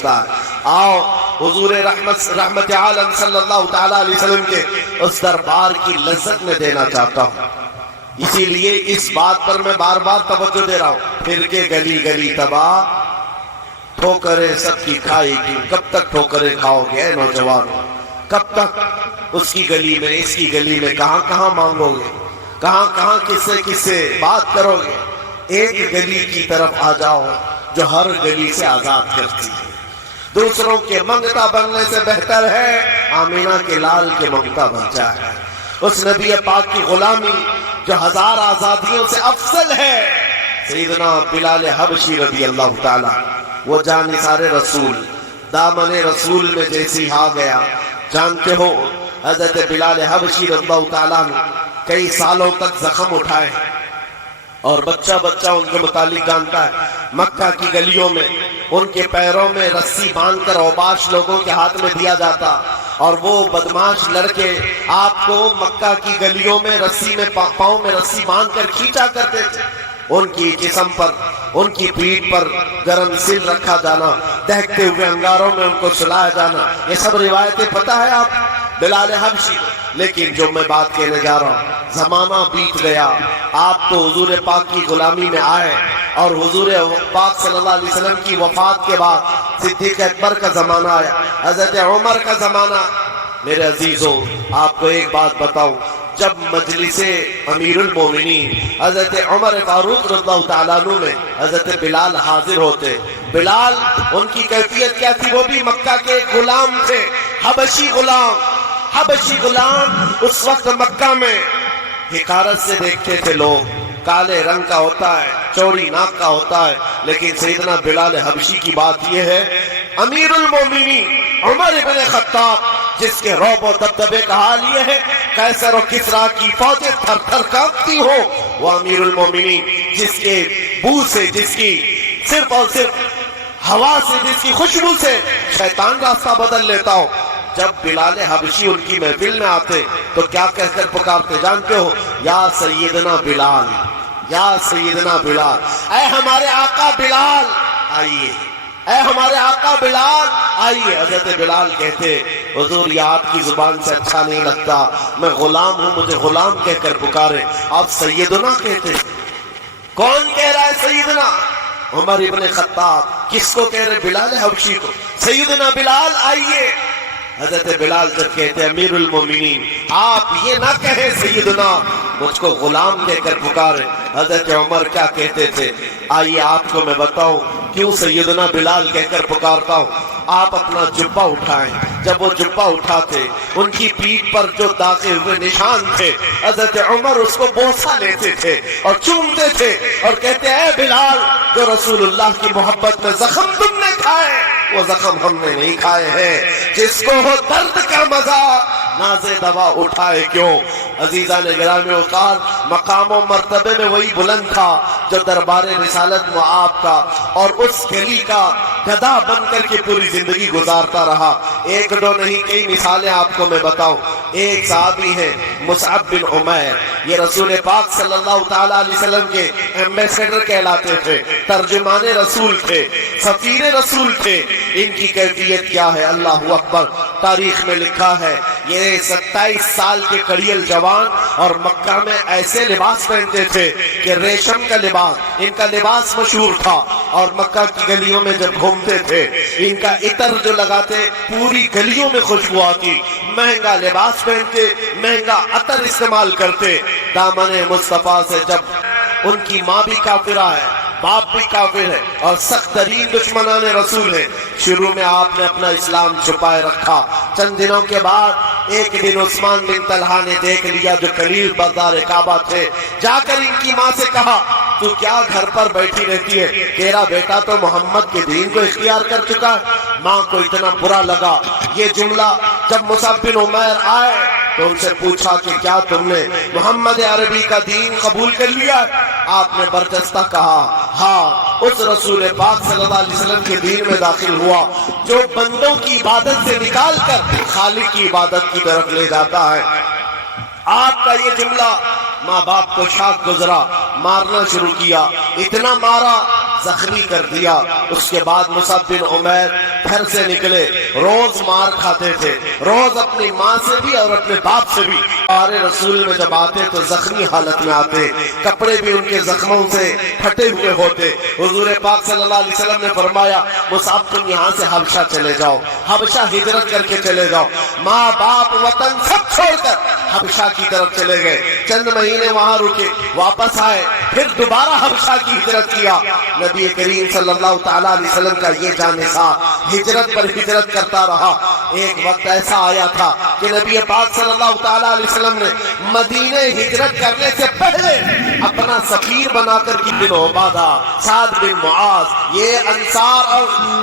پہنچتا ہے۔ آؤ حضور رحمت عالم صلی اللہ تعالیٰ علیہ وسلم کے اس دربار کی لذت میں دینا چاہتا ہوں۔ اسی لیے اس بات پر میں بار بار توجہ دے رہا ہوں، پھر کے گلی گلی تباہ، ٹھوکریں سب کی کھائی کی، کب تک ٹھوکریں کھاؤ گے اے نوجوانوں؟ کب تک اس کی گلی میں اس کی گلی میں کہاں کہاں مانگو گے، کہاں کہاں کس سے بات کرو گے؟ ایک گلی کی طرف آ جاؤ جو ہر گلی سے آزاد کرتی ہے۔ دوسروں کے منگتا بننے سے بہتر ہے آمینہ کے لال کے منگتا بن جائے۔ اس نبی پاک کی غلامی جو ہزار آزادیوں سے افضل ہے، سیدنا بلال حبشی رضی اللہ تعالیٰ، وہ جانثار رسول، دامن رسول میں جیسی آ گیا۔ جانتے ہو حضرت بلال حبشی رضی اللہ تعالیٰ نے کئی سالوں تک زخم اٹھائے، اور بچہ بچہ ان کے متعلق جانتا ہے۔ مکہ کی گلیوں میں ان کے پیروں میں رسی باندھ کر اوباش لوگوں کے ہاتھ میں دیا جاتا، اور وہ بدماش لڑکے آپ کو مکہ کی گلیوں میں رسی میں پاؤں میں رسی باندھ کر کھینچا کرتے تھے۔ ان کی جسم پر، ان کی پیٹھ پر گرم سل رکھا جانا، دہکتے ہوئے انگاروں میں ان کو سلایا جانا، یہ سب روایتیں پتہ ہے آپ بلال حبشی۔ لیکن جو میں بات کہنے جا رہا ہوں، زمانہ بیت گیا، آپ تو حضور پاک کی غلامی میں آئے، اور حضور پاک صلی اللہ علیہ وسلم کی وفات کے بعد صدیق اکبر کا زمانہ آیا، حضرت عمر کا زمانہ۔ میرے عزیزوں، آپ کو ایک بات بتاؤں، جب مجلس امیر المومنین حضرت عمر فاروق رضی اللہ تعالیٰ عنہ میں حضرت بلال حاضر ہوتے، بلال ان کی کیفیت کیا تھی؟ وہ بھی مکہ کے غلام تھے، حبشی غلام۔ حبشی غلام اس وقت مکہ میں حقارت سے دیکھتے تھے لوگ، کالے رنگ کا ہوتا ہے، چوڑی ناک کا ہوتا ہے، لیکن سیدنا بلال حبشی کی بات یہ ہے، امیر المومنین عمر ابن خطاب، جس کے رعب و دبدبے کا حال یہ ہے قیصر و کسریٰ کی فوجیں تھر تھر کانپتی ہو، وہ امیر المومنین جس کے بو سے، جس کی صرف اور صرف ہوا سے، جس کی خوشبو سے شیطان راستہ بدل لیتا ہو۔ جب بلال حبشی ان کی محفل میں آتے تو کیا کہہ کر پکارتے جانتے ہو؟ یا سیدنا بلال، یا سیدنا بلال، اے ہمارے آقا بلال آئیے، اے ہمارے آقا بلال آئیے۔ حضرت بلال کہتے، حضور یہ آپ کی زبان سے اچھا نہیں لگتا، میں غلام ہوں، مجھے غلام کہہ کر پکارے، آپ سیدنا کہتے۔ کون کہہ رہا ہے سیدنا؟ عمر ابن خطاب۔ کس کو کہہ رہے؟ بلال حبشی کو۔ سیدنا بلال آئیے۔ حضرت بلال جب کہتے امیر المومنین آپ یہ نہ کہیں سیدنا، مجھ کو غلام کہہ کر پکارے، حضرت عمر کیا کہتے تھے؟ آئیے آپ کو میں بتاؤں کیوں سیدنا بلال کہہ کر پکارتا ہوں۔ آپ اپنا جبہ اٹھائیں، جب وہ جبہ اٹھاتے ان کی پیٹھ پر جو داغے ہوئے نشان تھے، حضرت عمر اس کو بوسہ لیتے تھے اور چومتے تھے اور کہتے اے بلال، جو رسول اللہ کی محبت میں زخم تم نے کھائے وہ زخم ہم نے نہیں کھائے ہیں، جس کو ہو درد کا مزہ نازے دوا اٹھائے کیوں۔ عزیزان گرامی اوقار، مقام و مرتبے میں وہی بلند تھا جو دربار رسالت معاب کا اور اس گلی کا گدھا بن کر کے پوری زندگی گزارتا رہا۔ ایک دو نہیں، کئی مثالیں آپ کو میں بتاؤں۔ ایک صحابی ہیں مصعب بن عمیر، یہ رسول پاک صلی اللہ تعالیٰ علیہ وسلم کے ایمبیسڈر کہلاتے تھے، ترجمان رسول تھے، سفیر رسول تھے۔ ان کی کیفیت کیا ہے؟ اللہ اکبر۔ تاریخ میں لکھا ہے یہ 27 سال کے کڑیل جوان اور مکہ میں ایسے لباس پہنتے تھے کہ ریشم کا لباس ان کا لباس مشہور تھا، اور مکہ کی گلیوں میں جب گھومتے تھے ان کا عطر جو لگاتے پوری گلیوں میں خوشبو آتی، مہنگا لباس پہنتے، مہنگا عطر استعمال کرتے۔ دامن مصطفیٰ سے جب ان کی ماں بھی کافرہ ہے، باپ بھی کافر ہے اور سخت ترین دشمنان رسول ہے، شروع میں آپ نے اپنا اسلام چھپائے رکھا۔ چند دنوں کے بعد ایک دن عثمان بن طلحہ نے دیکھ لیا جو قریب بازار کعبہ تھے، جا کر ان کی ماں سے کہا تو کیا گھر پر بیٹھی رہتی ہے، تیرا بیٹا تو محمد کے دین کو اختیار کر چکا ہے۔ ماں کو اتنا برا لگا یہ جملہ۔ جب مصعب بن عمیر آئے تو ان سے پوچھا کہ کیا تم نے محمد عربی کا دین قبول کر لیا؟ آپ نے برجستہ کہا ہاں، اس رسول پاک صلی اللہ علیہ وسلم کے دین میں داخل ہوا جو بندوں کی عبادت سے نکال کر خالق کی عبادت کی طرف لے جاتا ہے۔ آپ کا یہ جملہ ماں باپ کو شاک گزرا، مارنا شروع کیا، اتنا مارا زخمی کر دیا۔ اس کے بعد مصعب بن عمیر گھر سے نکلے، روز مار کھاتے تھے، روز اپنی ماں سے بھی اور اپنے باپ سے بھی۔ اور رسول میں جب آتے تو زخمی حالت میں آتے، کپڑے بھی ان کے زخموں سے پھٹے ہوئے ہوتے۔ حضور پاک صلی اللہ علیہ وسلم نے فرمایا مصعب تم یہاں سے حبشہ چلے جاؤ، حبشہ ہجرت کر کے چلے جاؤ۔ ماں باپ وطن سب چھوڑ کر حبشہ کی طرف چلے گئے، چند مہینے وہاں رکے، واپس آئے، پھر دوبارہ حبشہ کی ہجرت کیا۔ نبی کریم صلی اللہ تعالیٰ علیہ وسلم کا یہ جانسا ہجرت پر ہجرت کرتا رہا۔ ایک وقت ایسا آیا تھا کہ نبی پاک صلی اللہ تعالیٰ علیہ وسلم نے مدینے ہجرت کرنے سے پہلے اپنا سفیر بنا کر کی بن عبادہ، سعد بن معاذ، یہ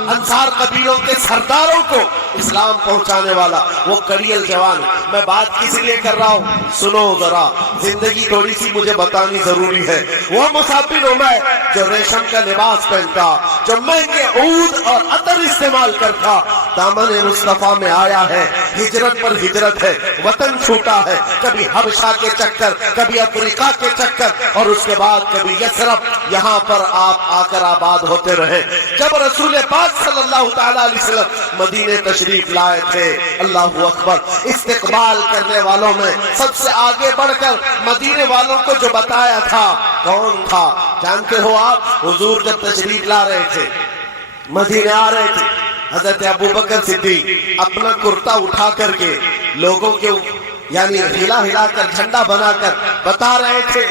انصار قبیلوں کے سرداروں کو اسلام پہنچانے والا وہ کڑیل جوان۔ میں بات کس لیے کر رہا ہوں سنو ذرا، زندگی تھوڑی سی مجھے بتانی ضروری ہے۔ وہ مصعب بن عمیر جو ریشم کا لباس پہنتا، جو مہنگے عود اور عطر استعمال کرتا، دامن مصطفیٰ میں آیا ہے، ہجرت پر ہجرت ہے، وطن چھوٹا ہے، کبھی حبشہ کے چکر، کبھی افریقہ کے چکر، اور اس کے بعد کبھی یثرب، یہاں پر آپ آ کر آباد ہوتے رہے۔ جب رسول پاک صلی اللہ تعالیٰ علیہ وسلم مدینے تشریف لائے تھے، اللہ اکبر، استقبال کرنے والوں میں سب سے آگے بڑھ کر مدینے والوں کو جو بتایا تھا کون تھا جانتے ہو آپ؟ حضور جب تشریف لا رہے تھے، مدینے آ رہے تھے، حضرت ابوبکر صدیق اپنا کرتا اٹھا کر کے لوگوں کے یعنی ہلا ہلا کر جھنڈا بنا کر بتا رہے تھے